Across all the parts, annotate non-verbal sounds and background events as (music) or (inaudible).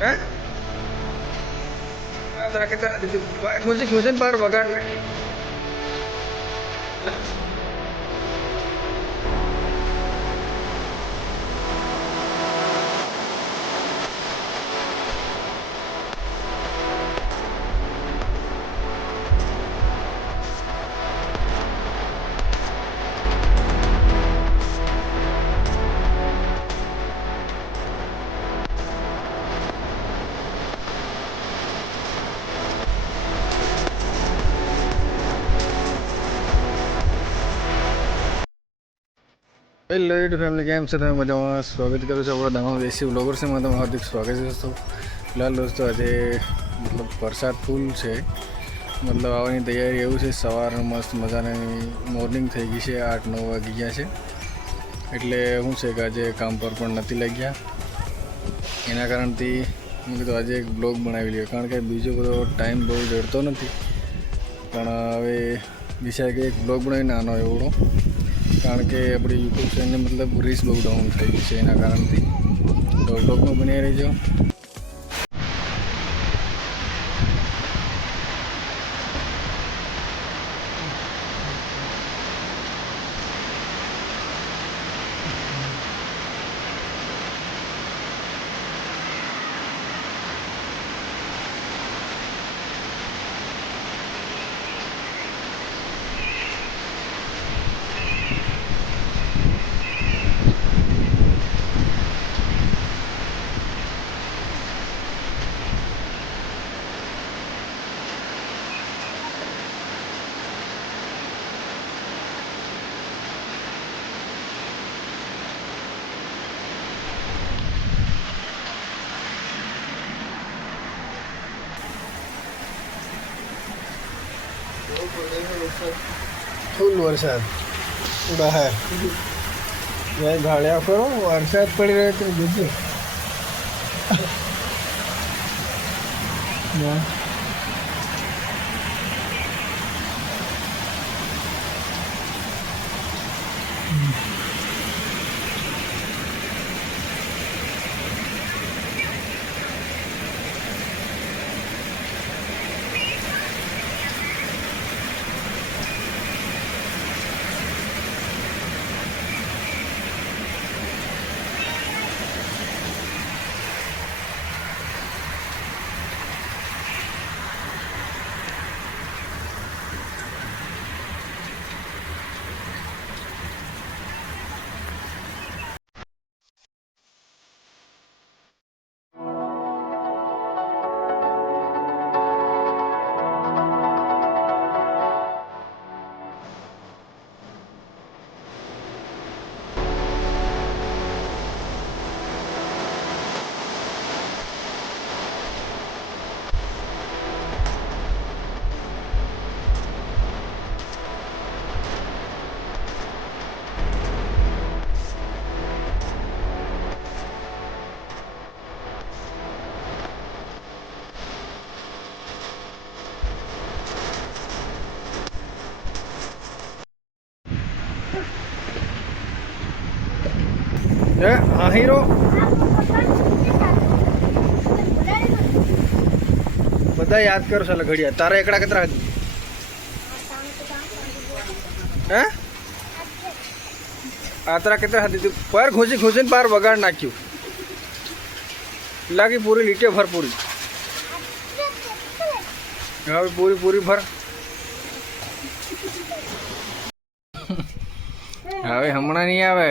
હે આ જરા કે music music hello YouTube family કેમ છે? તમે મજામાં? સ્વાગત કરું છું આપણા દામા દેશી બ્લોગર્સમાં તમારું હાર્દિક સ્વાગત છે દોસ્તો. ફિલહાલ દોસ્તો, આજે મતલબ વરસાદ ફૂલ છે. મતલબ આવવાની તૈયારી એવું છે. સવાર મસ્ત મજાની મોર્નિંગ થઈ ગઈ છે. આઠ, નવ વાગી ગયા છે. એટલે શું છે કે આજે કામ પર પણ નથી લાગ્યા. એના કારણથી મેં કીધું આજે એક બ્લોગ બનાવી લઈએ. કારણ કે બીજો બધો ટાઈમ બહુ જડતો નથી. પણ હવે વિચાર કે એક બ્લોગ બનાવીને આનો એવડો. કારણ કે આપણી યુટ્યુબ ચેનલ મતલબ રીસ બહુ ડાઉન થઈ છે એના કારણથી. તો બ્લોગમાં બની રહેજો. ફૂલ વરસાદ. બહાર જય ભાડ્યા ફરો વરસાદ પડી રહ્યો તો જોજો. (laughs) હા બધા યાદ કરો એટલે ઘડિયા તારા એકડા કેટલા હતી હે? આતરા કેટલા હતી તું પર ઘૂસી ઘૂસીને પાર વગાડ નાખ્યું. લાગી પૂરી લીટે ભર પૂરી. હવે પૂરી પૂરી ભર. હવે હમણાં નહીં આવે.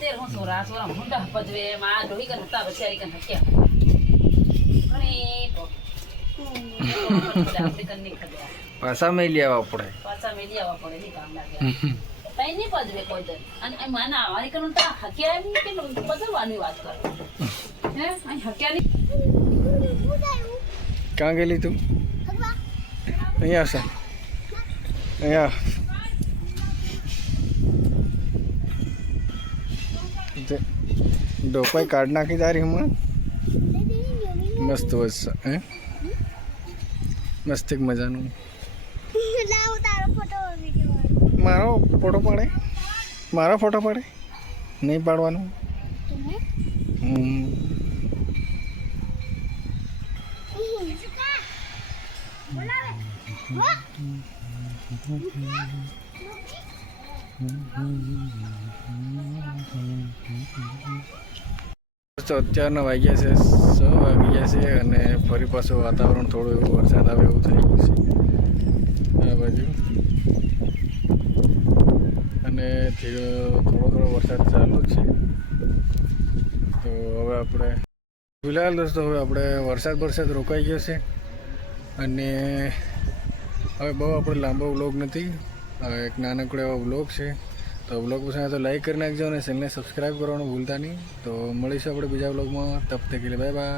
તેર હું સોરા સોરા મુંડા પજવે માં ઢોળી કન હતા બચારી કન હક્યા ઘણી પાછા મેં લઈ આવવા પડે. પાછા મેલી આવવા પડે નહીં કામ લાગે. તઈ નહીં પજવે કોઈ દર અને માના આવારી કન તા હક્યા એમ કે વાત કરો. હે? અહીં હક્યા નહીં ક્યાં ગયેલી તું? અહીંયા આવશે અહીંયા. ડોપાઈ કાઢ નાખી તારી હમણાં? મસ્ત વસ હે? મસ્ત મજાનું. મારો ફોટો પાડે? મારો ફોટો પાડે? નહીં પાડવાનો? હમ. તો અત્યારના વાગ્યા છે, છ વાગ્યા છે અને ફરી પાછું વાતાવરણ થોડું એવું વરસાદ આવે એવું થઈ ગયું છે. આ બાજુ. અને થોડો થોડો વરસાદ ચાલુ છે. તો હવે આપણે ફિલહાલ દોસ્તો, હવે આપણે વરસાદ વરસાદ રોકાઈ ગયો છે. અને હવે બહુ આપણે લાંબો વ્લોગ નથી. હવે એક નાનકડો એવો વ્લોગ છે. તો બ્લોગ પસંદ તો લાઈક કરી નાખજો અને ચેનલને સબસ્ક્રાઈબ કરવાનું ભૂલતા નહીં. તો મળીશું આપણે બીજા બ્લોગમાં તબ તક કે લીએ બાય બાય